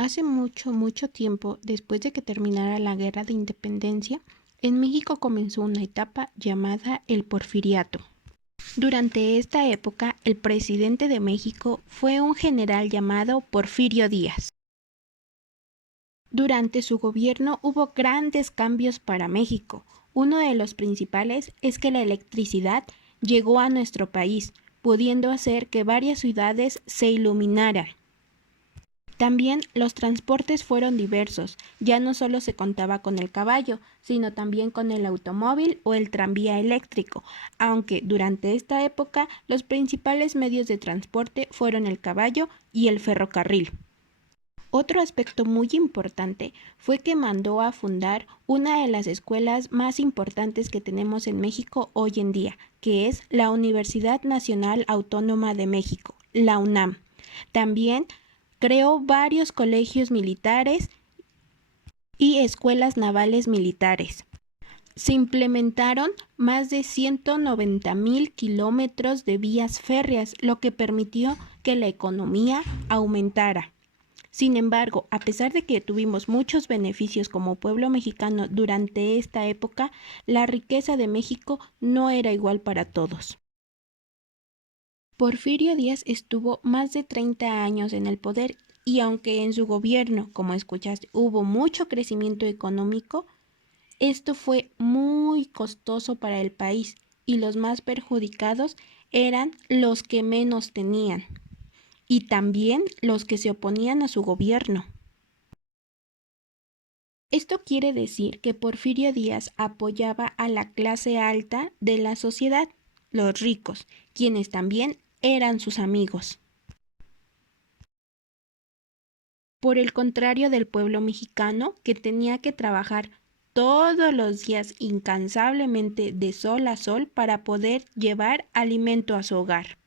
Hace mucho, mucho tiempo, después de que terminara la Guerra de Independencia, en México comenzó una etapa llamada el Porfiriato. Durante esta época, el presidente de México fue un general llamado Porfirio Díaz. Durante su gobierno hubo grandes cambios para México. Uno de los principales es que la electricidad llegó a nuestro país, pudiendo hacer que varias ciudades se iluminaran. También los transportes fueron diversos, ya no solo se contaba con el caballo, sino también con el automóvil o el tranvía eléctrico, aunque durante esta época los principales medios de transporte fueron el caballo y el ferrocarril. Otro aspecto muy importante fue que mandó a fundar una de las escuelas más importantes que tenemos en México hoy en día, que es la Universidad Nacional Autónoma de México, la UNAM. También creó varios colegios militares y escuelas navales militares. Se implementaron más de 190,000 kilómetros de vías férreas, lo que permitió que la economía aumentara. Sin embargo, a pesar de que tuvimos muchos beneficios como pueblo mexicano durante esta época, la riqueza de México no era igual para todos. Porfirio Díaz estuvo más de 30 años en el poder y aunque en su gobierno, como escuchaste, hubo mucho crecimiento económico, esto fue muy costoso para el país y los más perjudicados eran los que menos tenían y también los que se oponían a su gobierno. Esto quiere decir que Porfirio Díaz apoyaba a la clase alta de la sociedad, los ricos, quienes también eran sus amigos. Por el contrario del pueblo mexicano, que tenía que trabajar todos los días incansablemente de sol a sol para poder llevar alimento a su hogar.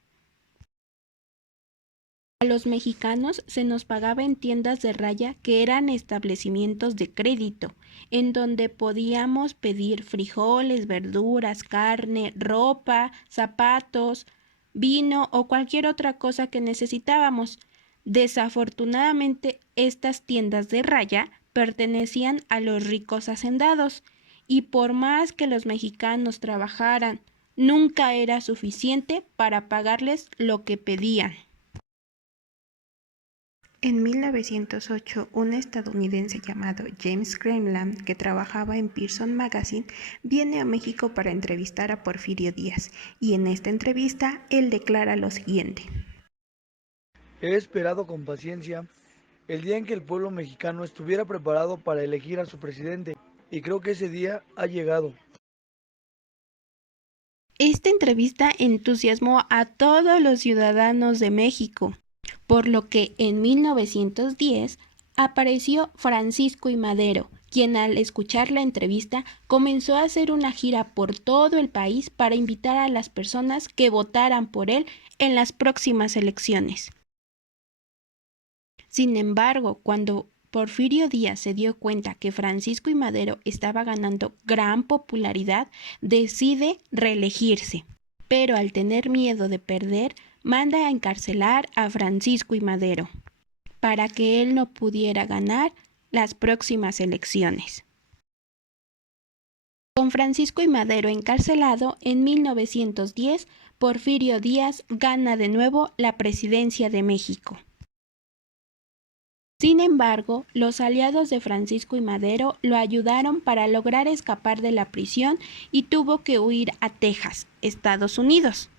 A los mexicanos se nos pagaba en tiendas de raya que eran establecimientos de crédito, en donde podíamos pedir frijoles, verduras, carne, ropa, zapatos, vino o cualquier otra cosa que necesitábamos. Desafortunadamente, estas tiendas de raya pertenecían a los ricos hacendados, y por más que los mexicanos trabajaran, nunca era suficiente para pagarles lo que pedían. En 1908, un estadounidense llamado James Cleveland, que trabajaba en Pearson Magazine, viene a México para entrevistar a Porfirio Díaz, y en esta entrevista él declara lo siguiente. He esperado con paciencia el día en que el pueblo mexicano estuviera preparado para elegir a su presidente, y creo que ese día ha llegado. Esta entrevista entusiasmó a todos los ciudadanos de México, por lo que en 1910 apareció Francisco I. Madero, quien al escuchar la entrevista comenzó a hacer una gira por todo el país para invitar a las personas que votaran por él en las próximas elecciones. Sin embargo, cuando Porfirio Díaz se dio cuenta que Francisco I. Madero estaba ganando gran popularidad, decide reelegirse, pero al tener miedo de perder, manda a encarcelar a Francisco I. Madero para que él no pudiera ganar las próximas elecciones. Con Francisco I. Madero encarcelado, en 1910, Porfirio Díaz gana de nuevo la presidencia de México. Sin embargo, los aliados de Francisco I. Madero lo ayudaron para lograr escapar de la prisión y tuvo que huir a Texas, Estados Unidos.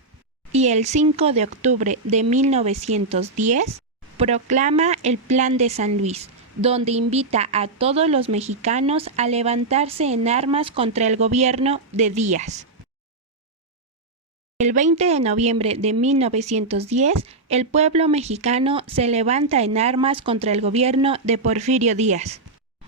Y el 5 de octubre de 1910 proclama el Plan de San Luis, donde invita a todos los mexicanos a levantarse en armas contra el gobierno de Díaz. El 20 de noviembre de 1910, el pueblo mexicano se levanta en armas contra el gobierno de Porfirio Díaz,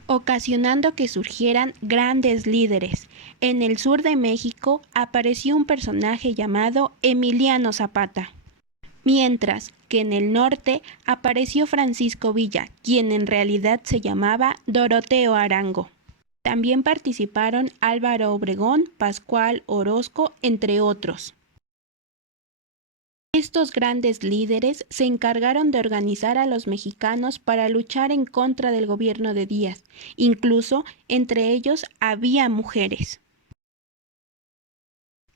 ocasionando que surgieran grandes líderes. En el sur de México apareció un personaje llamado Emiliano Zapata, mientras que en el norte apareció Francisco Villa, quien en realidad se llamaba Doroteo Arango. También participaron Álvaro Obregón, Pascual Orozco, entre otros. Estos grandes líderes se encargaron de organizar a los mexicanos para luchar en contra del gobierno de Díaz. Incluso entre ellos había mujeres.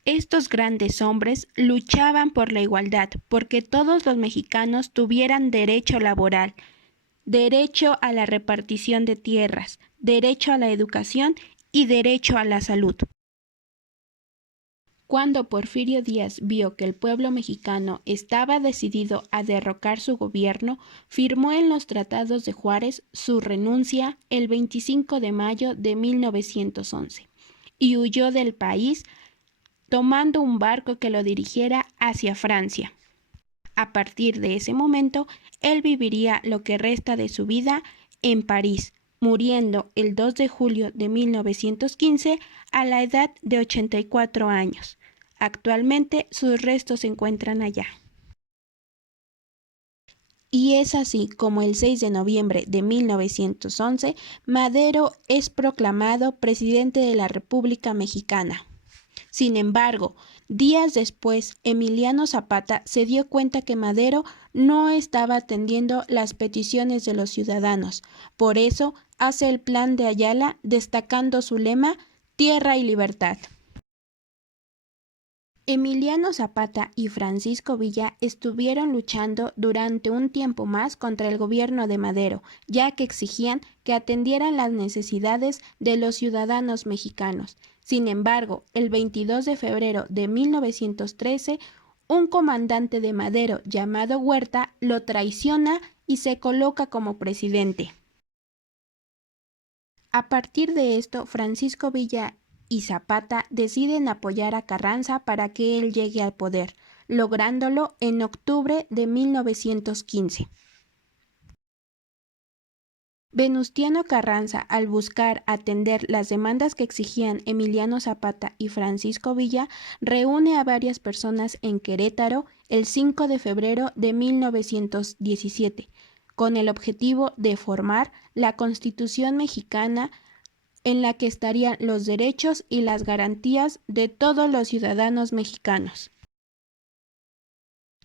Estos grandes hombres luchaban por la igualdad, porque todos los mexicanos tuvieran derecho laboral, derecho a la repartición de tierras, derecho a la educación y derecho a la salud. Cuando Porfirio Díaz vio que el pueblo mexicano estaba decidido a derrocar su gobierno, firmó en los Tratados de Juárez su renuncia el 25 de mayo de 1911 y huyó del país tomando un barco que lo dirigiera hacia Francia. A partir de ese momento, él viviría lo que resta de su vida en París, muriendo el 2 de julio de 1915 a la edad de 84 años. Actualmente sus restos se encuentran allá. Y es así como el 6 de noviembre de 1911, Madero es proclamado presidente de la República Mexicana. Sin embargo, días después, Emiliano Zapata se dio cuenta que Madero no estaba atendiendo las peticiones de los ciudadanos. Por eso hace el Plan de Ayala, destacando su lema, Tierra y Libertad. Emiliano Zapata y Francisco Villa estuvieron luchando durante un tiempo más contra el gobierno de Madero, ya que exigían que atendieran las necesidades de los ciudadanos mexicanos. Sin embargo, el 22 de febrero de 1913, un comandante de Madero llamado Huerta lo traiciona y se coloca como presidente. A partir de esto, Francisco Villa y Zapata deciden apoyar a Carranza para que él llegue al poder, lográndolo en octubre de 1915. Venustiano Carranza, al buscar atender las demandas que exigían Emiliano Zapata y Francisco Villa, reúne a varias personas en Querétaro el 5 de febrero de 1917, con el objetivo de formar la Constitución mexicana en la que estarían los derechos y las garantías de todos los ciudadanos mexicanos.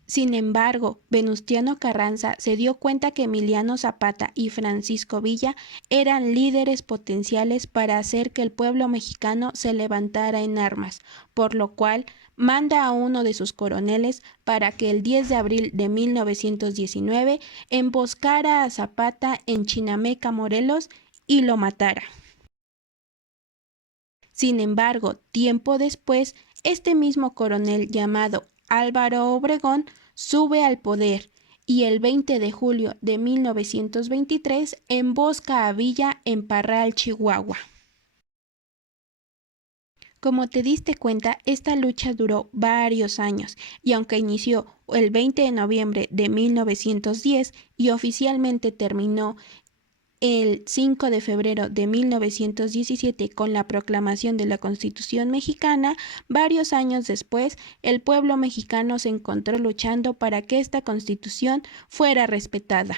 Sin embargo, Venustiano Carranza se dio cuenta que Emiliano Zapata y Francisco Villa eran líderes potenciales para hacer que el pueblo mexicano se levantara en armas, por lo cual manda a uno de sus coroneles para que el 10 de abril de 1919 emboscara a Zapata en Chinameca, Morelos, y lo matara. Sin embargo, tiempo después, este mismo coronel llamado Álvaro Obregón sube al poder y el 20 de julio de 1923 embosca a Villa en Parral, Chihuahua. Como te diste cuenta, esta lucha duró varios años y aunque inició el 20 de noviembre de 1910 y oficialmente terminó el 5 de febrero de 1917 con la proclamación de la Constitución mexicana, varios años después, el pueblo mexicano se encontró luchando para que esta Constitución fuera respetada.